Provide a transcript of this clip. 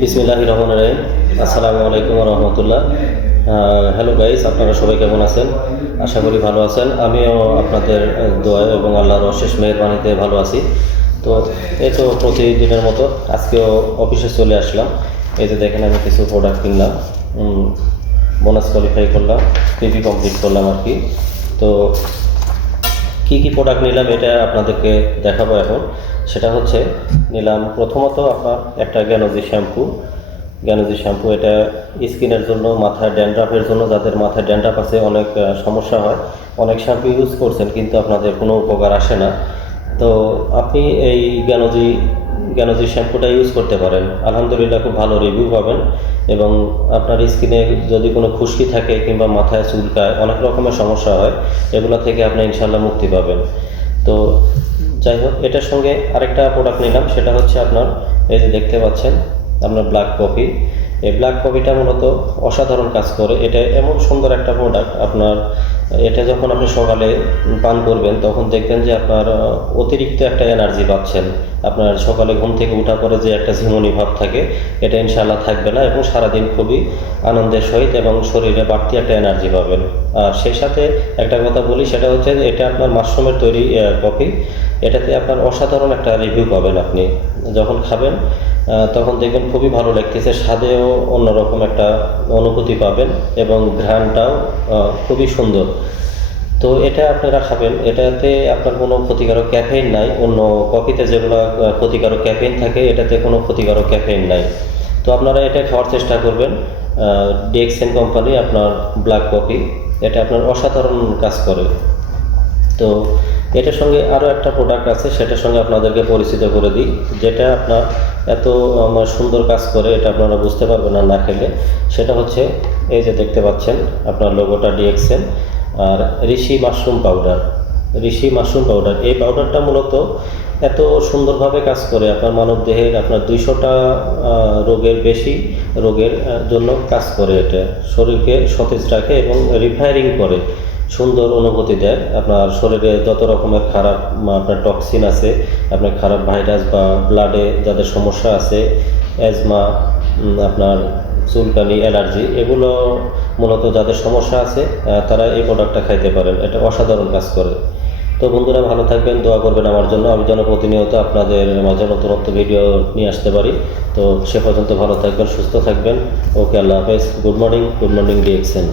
বিসমিল্লাহির রহমানির রহিম। আসসালামু আলাইকুম ওয়া রাহমাতুল্লাহ। হ্যালো গাইস, আপনারা সবাই কেমন আছেন? আশা করি ভালো আছেন। আমিও আপনাদের দোয়া এবং আল্লাহর অশেষ মেহেরবানিতে ভালো আছি। তো এই তো প্রতিদিনের মতো আজকেও অফিসে চলে আসলাম। এই যে দেখেন, আমি কিছু প্রোডাক্ট কিনলাম, বোনাস কোয়ালিফাই করলাম, পিভি কমপ্লিট করলাম আর কি। তো কী কী প্রোডাক্ট নিলাম এটা আপনাদেরকে দেখাবো এখন। সেটা হচ্ছে, নিলাম প্রথমত আপনার একটা জ্ঞানজি শ্যাম্পু। এটা স্কিনের জন্য, মাথায় ড্যান্ড্রাফের জন্য, যাদের মাথায় ড্যান্ড্রাফ আছে, অনেক সমস্যা হয়, অনেক শ্যাম্পু ইউজ করছেন কিন্তু আপনাদের কোনো উপকার আসে না। তো আপনি এই জ্ঞানজি শ্যাম্পুটা ইউজ করতে পারেন। আলহামদুলিল্লাহ, খুব ভালো রিভিউ পাবেন। এবং আপনার স্কিনে যদি কোনো খুশকি থাকে কিংবা মাথায় চুলকায়, অনেক রকমের সমস্যা হয়, এগুলো থেকে আপনি ইনশাল্লাহ মুক্তি পাবেন। তো যাই হোক, এটার সঙ্গে আরেকটা প্রোডাক্ট নিলাম, সেটা হচ্ছে আপনার এই যে দেখতে পাচ্ছেন আপনার ব্ল্যাক কফি। এই ব্ল্যাক কফিটা মূলত অসাধারণ কাজ করে। এটা এমন সুন্দর একটা প্রোডাক্ট, আপনার এটা যখন আপনি সকালে পান করবেন তখন দেখবেন যে আপনার অতিরিক্ত একটা এনার্জি পাচ্ছেন। আপনার সকালে ঘুম থেকে ওঠার পরে যে একটা ঝিমুনি ভাব থাকে, এটা ইনশাআল্লাহ থাকবে না, এবং সারাদিন খুবই আনন্দের সহিত এবং শরীরে বাড়তি একটা এনার্জি পাবেন। আর সেই সাথে একটা কথা বলি, সেটা হচ্ছে যে এটা আপনার মাশরুমের তৈরি কফি। এটাতে আপনার অসাধারণ একটা রিভিউ পাবেন। আপনি যখন খাবেন তখন দেখবেন খুবই ভালো লাগতেছে, স্বাদেও অন্যরকম একটা অনুভূতি পাবেন এবং ঘ্রাণটাও খুবই সুন্দর। তো এটা আপনারা খাবেন, এটাতে আপনার কোনো ক্ষতিকারক ক্যাফেইন নাই। অন্য কফিতে যেগুলো ক্ষতিকারক ক্যাফেইন থাকে, এটাতে কোনো ক্ষতিকারক ক্যাফেইন নাই। তো আপনারা এটা খাওয়ার চেষ্টা করবেন। ডিএক্সএন কোম্পানি আপনার ব্ল্যাক কফি, এটা আপনার অসাধারণ কাজ করে। তো এটার সঙ্গে আরও একটা প্রোডাক্ট আছে, সেটার সঙ্গে আপনাদেরকে পরিচিত করে দিই, যেটা আপনার এত আমার সুন্দর কাজ করে, এটা আপনারা বুঝতে পারবেন না না খেলে। সেটা হচ্ছে এই যে দেখতে পাচ্ছেন আপনার লোগোটা ডিএক্সএন, আর ঋষি মাশরুম পাউডার। এই পাউডারটা মূলত এত সুন্দরভাবে কাজ করে আপনার মানব দেহের আপনার 200টা রোগের বেশি রোগের জন্য কাজ করে। এটা শরীরকে সতেজ রাখে এবং রিফায়ারিং করে, সুন্দর অনুভূতি দেয়। আপনার শরীরে যত রকমের খারাপ আপনার টক্সিন আছে, আপনার খারাপ ভাইরাস বা ব্লাডে যাদের সমস্যা আছে, অ্যাজমা, আপনার চুলকানি, অ্যালার্জি, এগুলো মূলত যাদের সমস্যা আছে তারা এই প্রোডাক্টটা খাইতে পারেন। এটা অসাধারণ কাজ করে। তো বন্ধুরা, ভালো থাকবেন, দোয়া করবেন আমার জন্য, আমি যেন প্রতিনিয়ত আপনাদের মাঝে নতুন নতুন ভিডিও নিয়ে আসতে পারি। তো সে পর্যন্ত ভালো থাকবেন, সুস্থ থাকবেন। ওকে, আল্লাহ হাফেজ। Good morning DXN.